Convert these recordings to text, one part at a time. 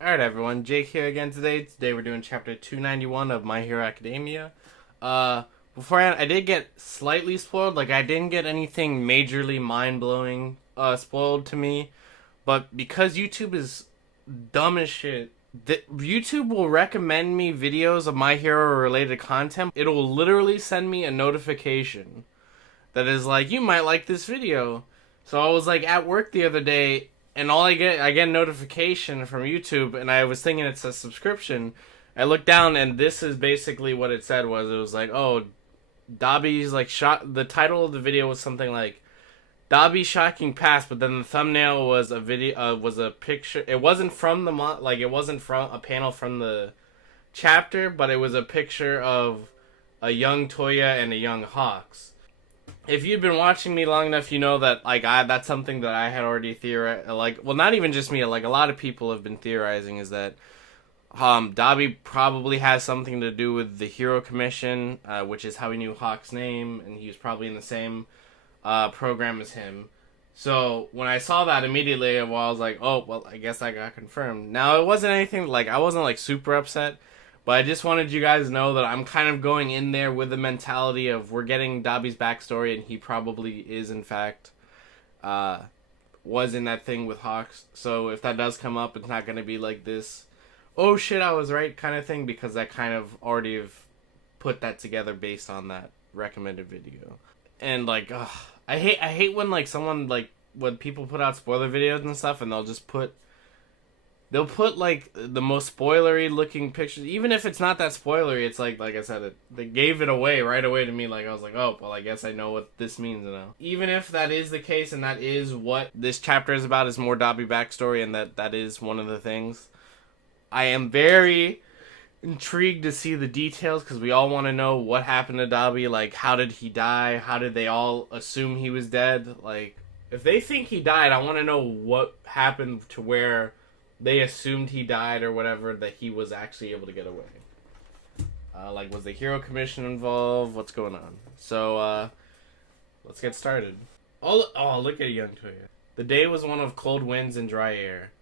Alright everyone, Jake here again today. Today we're doing chapter 291 of My Hero Academia. Uh, Beforehand, I did get slightly spoiled. Like, I didn't get anything majorly mind-blowing spoiled to me. But because YouTube is dumb as shit, YouTube will recommend me videos of My Hero related content. It'll literally send me a notification that is like, you might like this video. So I was like at work the other day, and I get a notification from YouTube, and I was thinking it's a subscription. I looked down, and this is basically what it said. Was it was like, oh, Dobby's like shot. The title of the video was something like Dobby's shocking past, but then the thumbnail was a video, was a picture. It wasn't from the it wasn't from a panel from the chapter, but it was a picture of a young Toya and a young Hawks. If you've been watching me long enough, you know that that's something that I had already theorized. Like, well, not even just me. Like, a lot of people have been theorizing is that Dobby probably has something to do with the Hero Commission, which is how he knew Hawk's name, and he was probably in the same program as him. So when I saw that immediately, well, I was like, oh, well, I guess I got confirmed. Now, it wasn't anything like I wasn't like super upset. But I just wanted you guys to know that I'm kind of going in there with the mentality of we're getting Dobby's backstory, and he probably is, in fact, was in that thing with Hawks. So if that does come up, it's not going to be like this, oh shit, I was right kind of thing, because I kind of already have put that together based on that recommended video. And like, I hate when like someone like when people put out spoiler videos and stuff, and they'll put like the most spoilery looking pictures, even if it's not that spoilery. It's like I said, they gave it away right away to me. Like, I was like, oh, well, I guess I know what this means now. Even if that is the case, and that is what this chapter is about, is more Dobby backstory, and that is one of the things. I am very intrigued to see the details, because we all want to know what happened to Dobby. Like, how did he die? How did they all assume he was dead? Like, if they think he died, I want to know what happened to where they assumed he died or whatever, that he was actually able to get away. Like, was the Hero Commission involved? What's going on? So, let's get started. Oh, look at young Toya. The day was one of cold winds and dry air.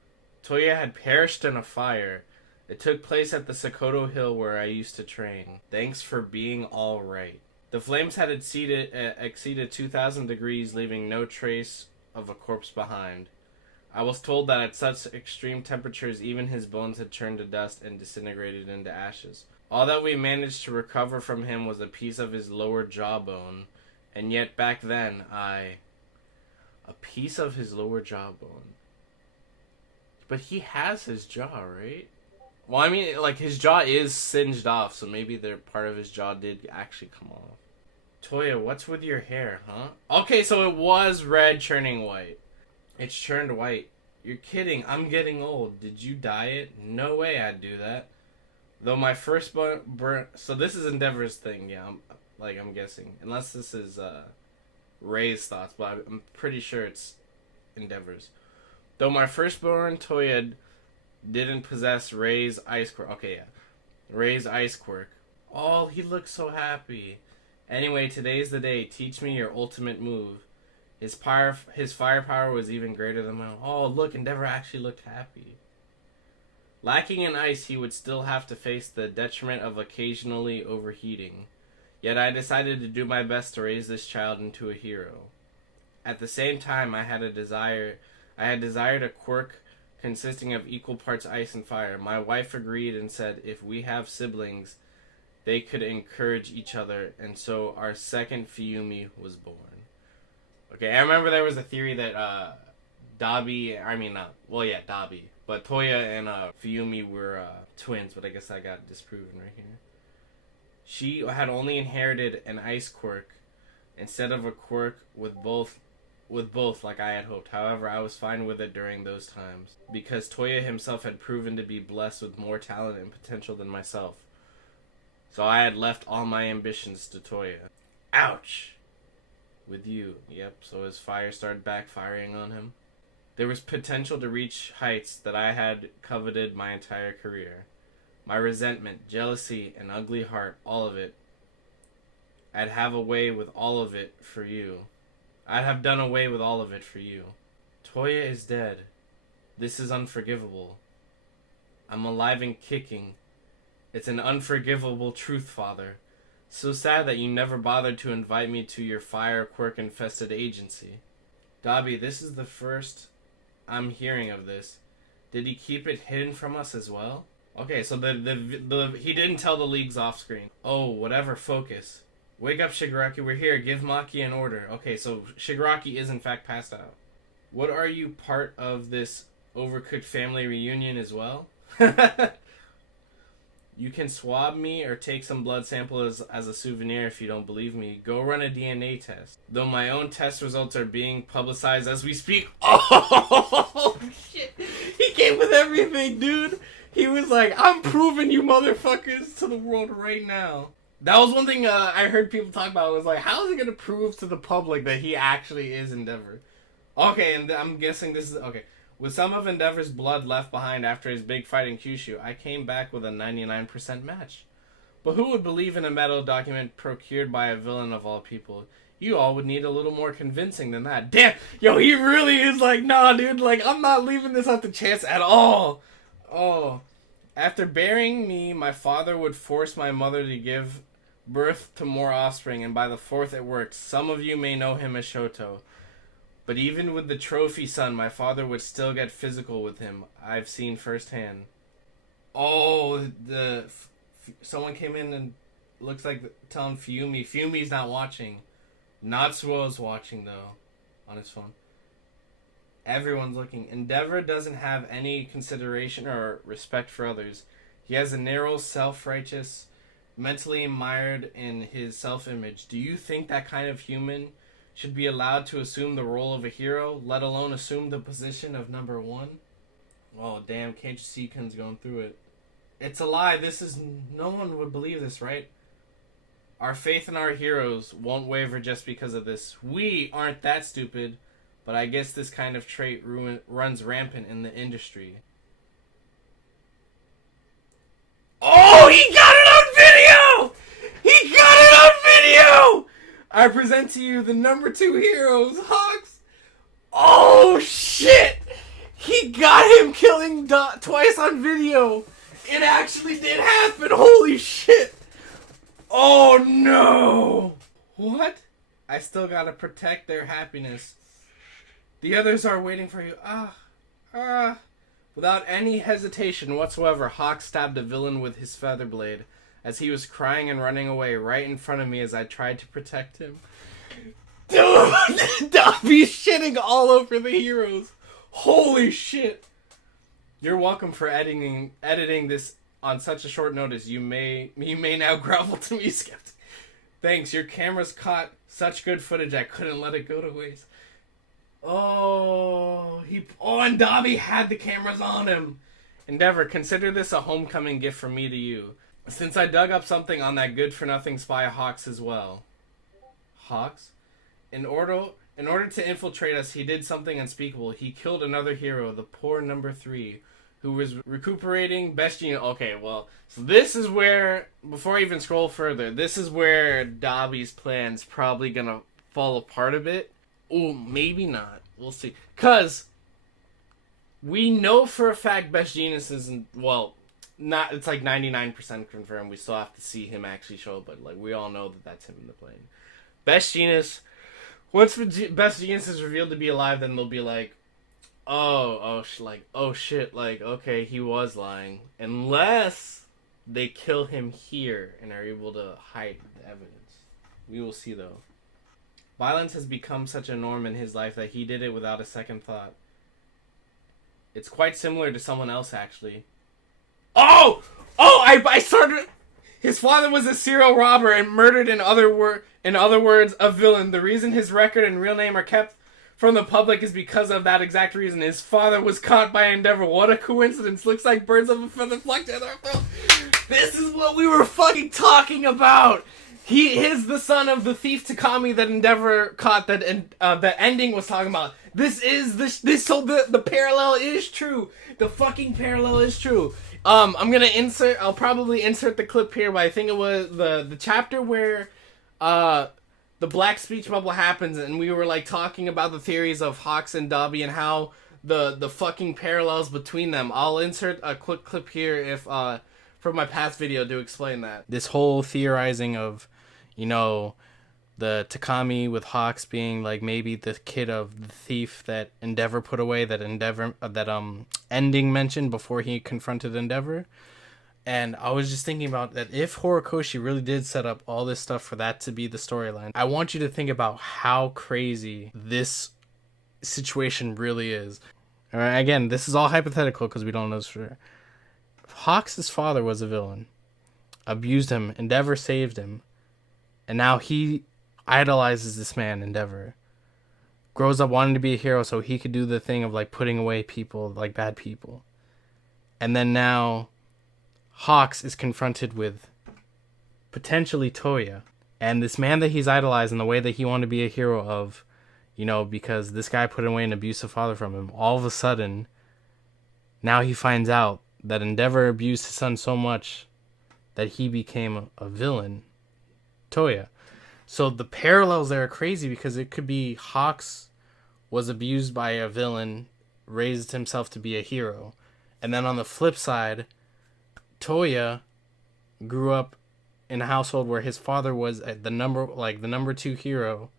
Toya had perished in a fire. It took place at the Sokoto Hill where I used to train. Thanks for being all right. The flames had exceeded 2,000 degrees, leaving no trace of a corpse behind. I was told that at such extreme temperatures, even his bones had turned to dust and disintegrated into ashes. All that we managed to recover from him was a piece of his lower jawbone, and yet back then, a piece of his lower jawbone. But he has his jaw, right? Well, I mean, like, his jaw is singed off, so maybe part of his jaw did actually come off. Toya, what's with your hair, huh? Okay, so it was red turning white. It's turned white. You're kidding. I'm getting old. Did you dye it? No way I'd do that. Though my first burn... So this is Endeavor's thing, yeah. I'm guessing. Unless this is Ray's thoughts, but I'm pretty sure it's Endeavor's. Though my firstborn Toya didn't possess Ray's ice quirk. Okay, yeah. Ray's ice quirk. Oh, he looks so happy. Anyway, today's the day. Teach me your ultimate move. His firepower was even greater than mine. Oh, look, Endeavor actually looked happy. Lacking in ice, he would still have to face the detriment of occasionally overheating. Yet I decided to do my best to raise this child into a hero. At the same time, I had desired a quirk consisting of equal parts ice and fire. My wife agreed and said if we have siblings, they could encourage each other, and so our second Fiyumi was born. Okay, I remember there was a theory that Dobby, but Toya and Fiyumi were twins, but I guess I got disproven right here. She had only inherited an ice quirk instead of a quirk with both like I had hoped. However, I was fine with it during those times, because Toya himself had proven to be blessed with more talent and potential than myself. So I had left all my ambitions to Toya. Ouch! With you. Yep, so his fire started backfiring on him. There was potential to reach heights that I had coveted my entire career. My resentment, jealousy, and ugly heart, all of it. I'd have away with all of it for you. I'd have done away with all of it for you. Toya is dead. This is unforgivable. I'm alive and kicking. It's an unforgivable truth, Father. So sad that you never bothered to invite me to your fire quirk-infested agency. Dobby, this is the first I'm hearing of this. Did he keep it hidden from us as well? Okay, so he didn't tell the leagues off screen. Oh, whatever, focus. Wake up, Shigaraki, we're here. Give Maki an order. Okay, so Shigaraki is in fact passed out. What, are you part of this overcooked family reunion as well? You can swab me or take some blood sample as a souvenir if you don't believe me. Go run a DNA test. Though my own test results are being publicized as we speak. Oh, shit. He came with everything, dude. He was like, I'm proving you motherfuckers to the world right now. That was one thing I heard people talk about. Was like, how is he going to prove to the public that he actually is Endeavor? Okay, and I'm guessing this is... Okay. With some of Endeavor's blood left behind after his big fight in Kyushu, I came back with a 99% match. But who would believe in a metal document procured by a villain of all people? You all would need a little more convincing than that. Damn! Yo, he really is like, nah, dude, like, I'm not leaving this out to chance at all. Oh. After burying me, my father would force my mother to give birth to more offspring, and by the fourth it worked. Some of you may know him as Shoto. But even with the trophy son, my father would still get physical with him. I've seen firsthand. Oh, someone came in and looks like telling Fumi. Fumi's not watching. Natsuo's watching, though, on his phone. Everyone's looking. Endeavor doesn't have any consideration or respect for others. He has a narrow, self-righteous, mentally mired in his self-image. Do you think that kind of human should be allowed to assume the role of a hero, let alone assume the position of number one? Oh, damn, can't you see Ken's going through it? It's a lie. No one would believe this, right? Our faith in our heroes won't waver just because of this. We aren't that stupid, but I guess this kind of trait runs rampant in the industry. Oh, he got it on video! He got it on video! I present to you the number 2 heroes, Hawks. Oh, shit! He got him killing twice on video. It actually did happen. Holy shit. Oh, no. What? I still gotta protect their happiness. The others are waiting for you. Without any hesitation whatsoever, Hawk stabbed a villain with his feather blade as he was crying and running away right in front of me as I tried to protect him. Dude, Dobby's shitting all over the heroes. Holy shit. You're welcome for editing this on such a short notice. You may now grovel to me, Skeptic. Thanks, your camera's caught such good footage I couldn't let it go to waste. And Dobby had the cameras on him. Endeavor, consider this a homecoming gift from me to you, since I dug up something on that good-for-nothing spy Hawks as well. Hawks? In order to infiltrate us, he did something unspeakable. He killed another hero, the poor number 3, who was recuperating best unit. Okay, well, so this is where, before I even scroll further, this is where Dobby's plan's probably gonna fall apart a bit. Oh, maybe not. We'll see. Because we know for a fact Best Genius isn't, well, not, it's like 99% confirmed. We still have to see him actually show up, but like we all know that that's him in the plane. Best Genius, once Best Genius is revealed to be alive, then they'll be like, oh shit, like, okay, he was lying. Unless they kill him here and are able to hide the evidence. We will see, though. Violence has become such a norm in his life that he did it without a second thought. It's quite similar to someone else, actually. I started... His father was a serial robber and murdered, in other words, a villain. The reason his record and real name are kept from the public is because of that exact reason. His father was caught by Endeavor. What a coincidence. Looks like birds of a feather flock together. This is what we were fucking talking about. He is the son of the thief Takami that Endeavor caught, that the ending was talking about. So the parallel is true. The fucking parallel is true. I'll probably insert the clip here, but I think it was the chapter where the black speech bubble happens, and we were like talking about the theories of Hawks and Dobby and how the fucking parallels between them. I'll insert a quick clip here if from my past video to explain that. This whole theorizing of, you know, the Takami with Hawks being like maybe the kid of the thief that Endeavor put away, that Ending mentioned before he confronted Endeavor. And I was just thinking about that if Horikoshi really did set up all this stuff for that to be the storyline, I want you to think about how crazy this situation really is. All right, again, this is all hypothetical because we don't know for sure. Hawks' father was a villain, abused him, Endeavor saved him, and now he idolizes this man, Endeavor. Grows up wanting to be a hero so he could do the thing of like putting away people, like bad people. And then now Hawks is confronted with potentially Toya. And this man that he's idolizing, the way that he wanted to be a hero of, you know, because this guy put away an abusive father from him, all of a sudden, now he finds out that Endeavor abused his son so much that he became a villain, Toya. So the parallels there are crazy because it could be Hawks was abused by a villain, raised himself to be a hero. And then on the flip side, Toya grew up in a household where his father was the number 2 hero,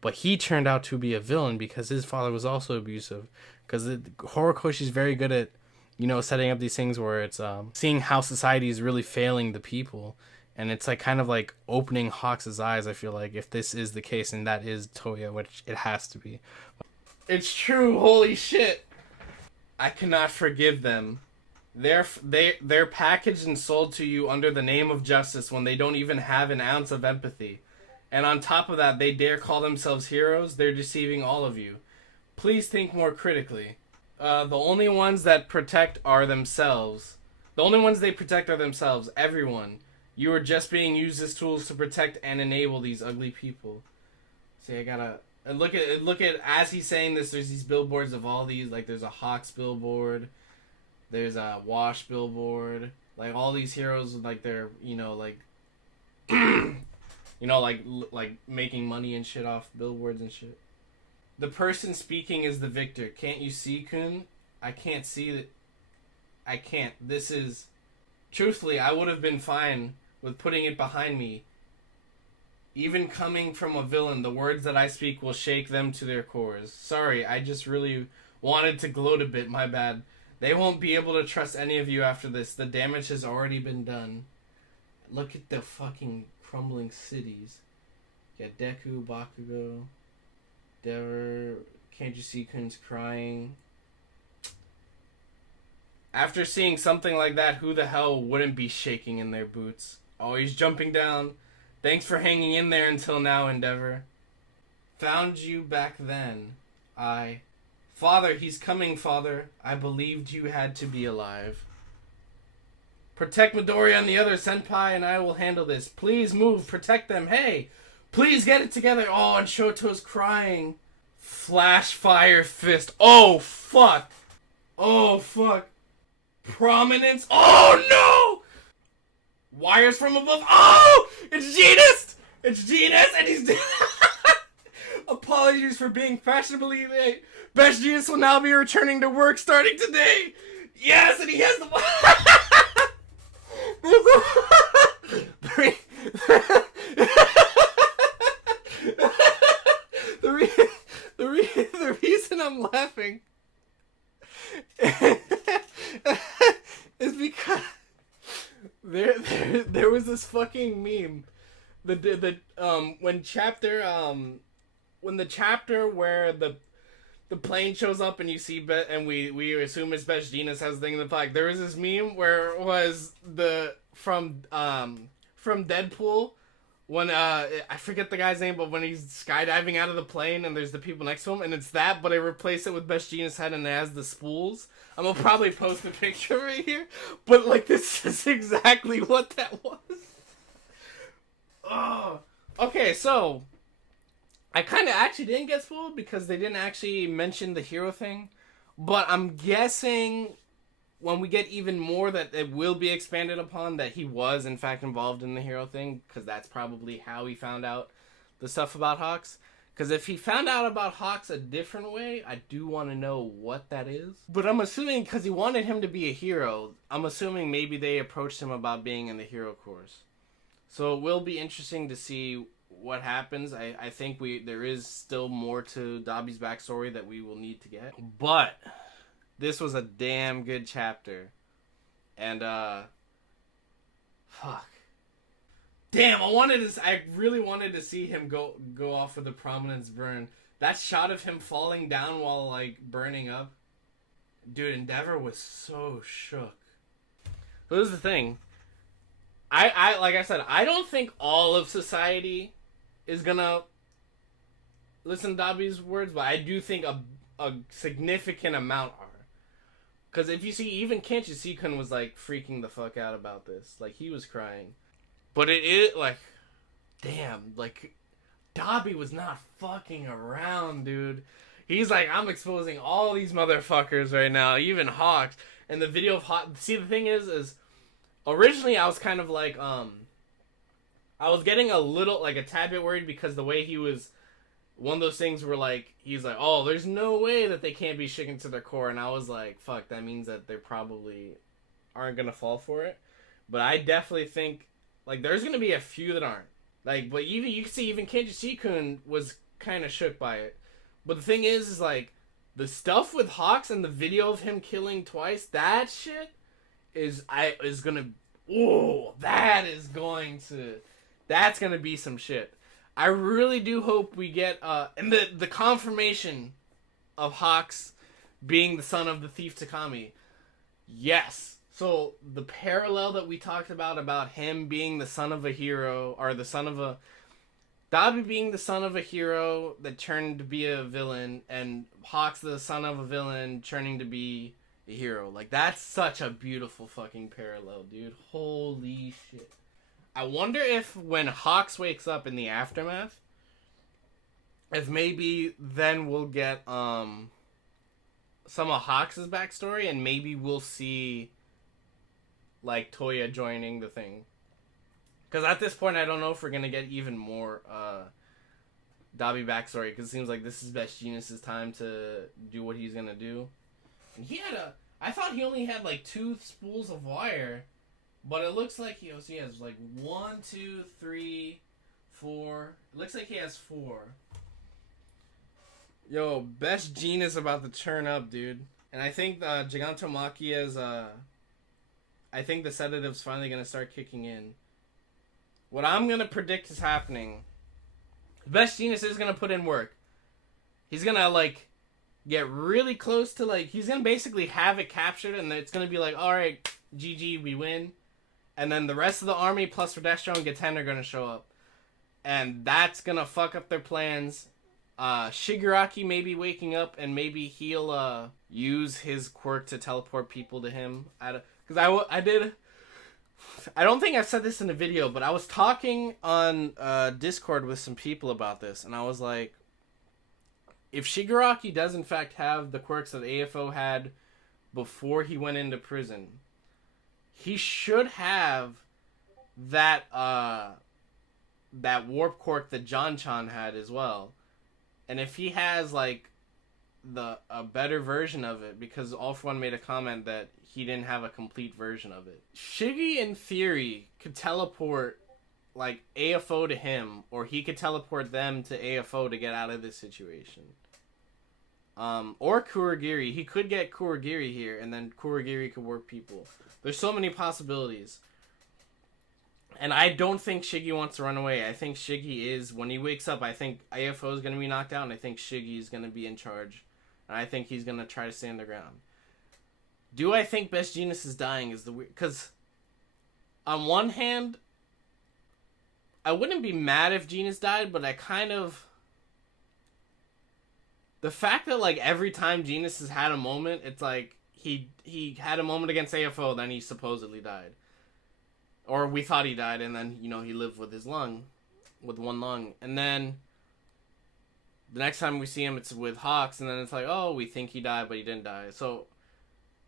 but he turned out to be a villain because his father was also abusive. Because Horikoshi is very good at, you know, setting up these things where it's seeing how society is really failing the people, and it's like kind of like opening Hawks' eyes. I feel like if this is the case, and that is Toya, which it has to be. It's true. Holy shit! I cannot forgive them. They're packaged and sold to you under the name of justice when they don't even have an ounce of empathy. And on top of that, they dare call themselves heroes. They're deceiving all of you. Please think more critically. The only ones that protect are themselves. The only ones they protect are themselves. Everyone. You are just being used as tools to protect and enable these ugly people. See, I gotta look at as he's saying this. There's these billboards of all these. Like, there's a Hawks billboard. There's a Wash billboard. Like, all these heroes, like, they're, you know, like, you know, like making money and shit off billboards and shit. The person speaking is the victor. Can't you see, Kun? I can't see that. I can't. This is... Truthfully, I would have been fine with putting it behind me. Even coming from a villain, the words that I speak will shake them to their cores. Sorry, I just really wanted to gloat a bit, my bad. They won't be able to trust any of you after this. The damage has already been done. Look at the fucking crumbling cities. You got Deku, Bakugo, Dever, can't you see Kun's crying? After seeing something like that, who the hell wouldn't be shaking in their boots? Always jumping down. Thanks for hanging in there until now, Endeavor. Found you back then. Father, he's coming, Father. I believed you had to be alive. Protect Midoriya and the other senpai, and I will handle this. Please move. Protect them. Hey, please get it together. Oh, and Shoto's crying. Flash Fire Fist. Oh, fuck. Oh, fuck. Prominence. Oh, no! Wires from above. Oh! It's Genis! It's Genis, and he's... Apologies for being fashionably late. Best Genis will now be returning to work starting today. Yes, and he has the... the reason I'm laughing is because there was this fucking meme. When the chapter where the plane shows up and you see and we assume it's Best Jeanist has the thing in the flag. There was this meme where it was from Deadpool when I forget the guy's name, but when he's skydiving out of the plane and there's the people next to him, and it's that, but I replace it with Best Jeanist head and it has the spools. I'm gonna probably post a picture right here, but like this is exactly what that was. Oh, okay, so I kind of actually didn't get spoiled because they didn't actually mention the hero thing, but I'm guessing when we get even more that it will be expanded upon that he was in fact involved in the hero thing, because that's probably how he found out the stuff about Hawks. Because if he found out about Hawks a different way, I do want to know what that is. But I'm assuming because he wanted him to be a hero, I'm assuming maybe they approached him about being in the hero course. So it will be interesting to see what happens. I think there is still more to Dabi's backstory that we will need to get. But this was a damn good chapter. And, fuck. Damn, I really wanted to see him go off with a prominence burn. That shot of him falling down while, like, burning up. Dude, Endeavor was so shook. But this is the thing. I like I said, I don't think all of society is gonna listen to Dabi's words, but I do think a significant amount are. Because if you see, even Kanchisekun was, like, freaking the fuck out about this. Like, he was crying. But it is, like, damn, like, Dabi was not fucking around, dude. He's like, I'm exposing all these motherfuckers right now, even Hawks. And the video of Hawks, see, the thing is originally I was kind of like, I was getting a little, like, a tad bit worried because the way he was, one of those things where, like, he's like, oh, there's no way that they can't be shaken to their core. And I was like, fuck, that means that they probably aren't gonna fall for it. But I definitely think, like, there's gonna be a few that aren't. Like, but even, you can see even Kanchisekun was kind of shook by it. But the thing is like, the stuff with Hawks and the video of him killing twice, that shit is gonna, that's gonna be some shit. I really do hope we get, and the confirmation of Hawks being the son of the thief Takami. Yes. So, the parallel that we talked about him being the son of a hero, or the son of a... Dabi being the son of a hero that turned to be a villain, and Hawks the son of a villain turning to be a hero. Like, that's such a beautiful fucking parallel, dude. Holy shit. I wonder if when Hawks wakes up in the aftermath, if maybe then we'll get some of Hawks' backstory, and maybe we'll see, like, Toya joining the thing. Because at this point, I don't know if we're going to get even more Dabi backstory, because it seems like this is Best Jeanist' time to do what he's going to do. And he had I thought he only had, like, 2 spools of wire, but it looks like he has, like, 1, 2, 3, 4. It looks like he has 4. Yo, Best Jeanist about to turn up, dude. And I think Gigantomachia's, I think the sedative's finally going to start kicking in. What I'm going to predict is happening. Best Jeanist is going to put in work. He's going to, like, get really close to, like, he's going to basically have it captured, and it's going to be like, alright, GG, we win. And then the rest of the army, plus Redestro and Gaten, are going to show up. And that's going to fuck up their plans. Shigaraki may be waking up, and maybe he'll use his quirk to teleport people to him. Because I don't think I've said this in a video, but I was talking on Discord with some people about this, and I was like, if Shigaraki does in fact have the quirks that AFO had before he went into prison, he should have that warp quirk that John-chan had as well. And if he has, like, a better version of it, because All For One made a comment that he didn't have a complete version of it. Shiggy, in theory, could teleport, like, AFO to him, or he could teleport them to AFO to get out of this situation. Or Kurogiri. He could get Kurogiri here, and then Kurogiri could work people. There's so many possibilities. And I don't think Shiggy wants to run away. I think Shiggy is, when he wakes up, I think AFO is going to be knocked out, and I think Shiggy is going to be in charge. And I think he's going to try to stand their ground. Do I think Best Jeanist is dying is the weird... Because, on one hand, I wouldn't be mad if Jeanist died, but I kind of... The fact that, like, every time Jeanist has had a moment, it's like, he had a moment against AFO, then he supposedly died. Or we thought he died, and then, you know, he lived with his lung. With one lung. And then... The next time we see him, it's with Hawks, and then it's like, oh, we think he died, but he didn't die. So,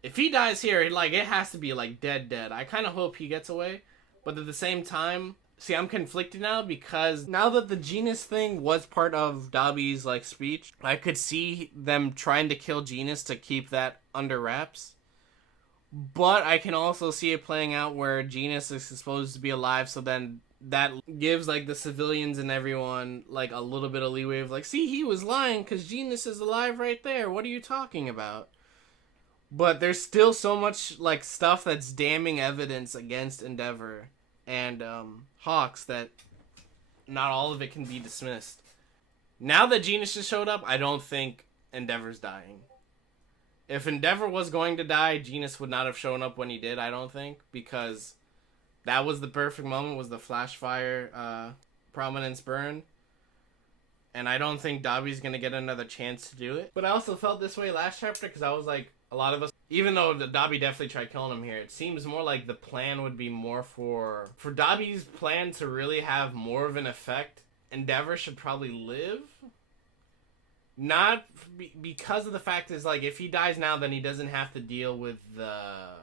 if he dies here, like, it has to be, like, dead. I kind of hope he gets away, but at the same time, See, I'm conflicted now because now that the Genis thing was part of Dobby's like speech, I could see them trying to kill Genis to keep that under wraps. But I can also see it playing out where Genis is supposed to be alive, so then that gives like the civilians and everyone like a little bit of leeway of like, see, he was lying because Genis is alive right there. What are you talking about? But there's still so much like stuff that's damning evidence against Endeavor and Hawks that not all of it can be dismissed. Now that Genis just showed up, I don't think Endeavor's dying. If Endeavor was going to die, Genis would not have shown up when he did, I don't think, because that was the perfect moment, was the flash fire prominence burn. And I don't think Dobby's going to get another chance to do it. But I also felt this way last chapter because I was like, a lot of us, even though Dobby definitely tried killing him here, it seems more like the plan would be more for Dobby's plan to really have more of an effect. Endeavor should probably live. Not because of the fact is like if he dies now, then he doesn't have to deal with the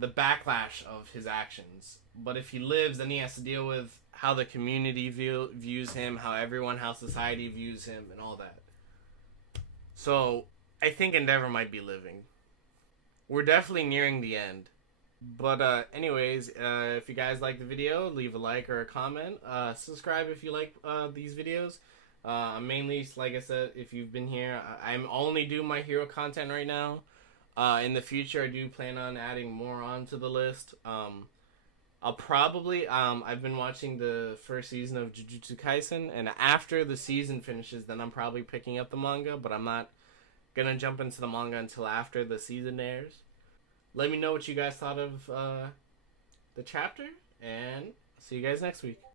backlash of his actions. But if he lives, then he has to deal with how the community views him, how society views him, and all that. So I think Endeavor might be living. We're definitely nearing the end. But anyways, if you guys like the video, leave a like or a comment. Subscribe if you like these videos. Mainly, like I said, if you've been here, I'm only doing My Hero content right now. In the future, I do plan on adding more onto the list. I'll probably, I've been watching the first season of Jujutsu Kaisen, and after the season finishes, then I'm probably picking up the manga, but I'm not gonna jump into the manga until after the season airs. Let me know what you guys thought of the chapter, and see you guys next week.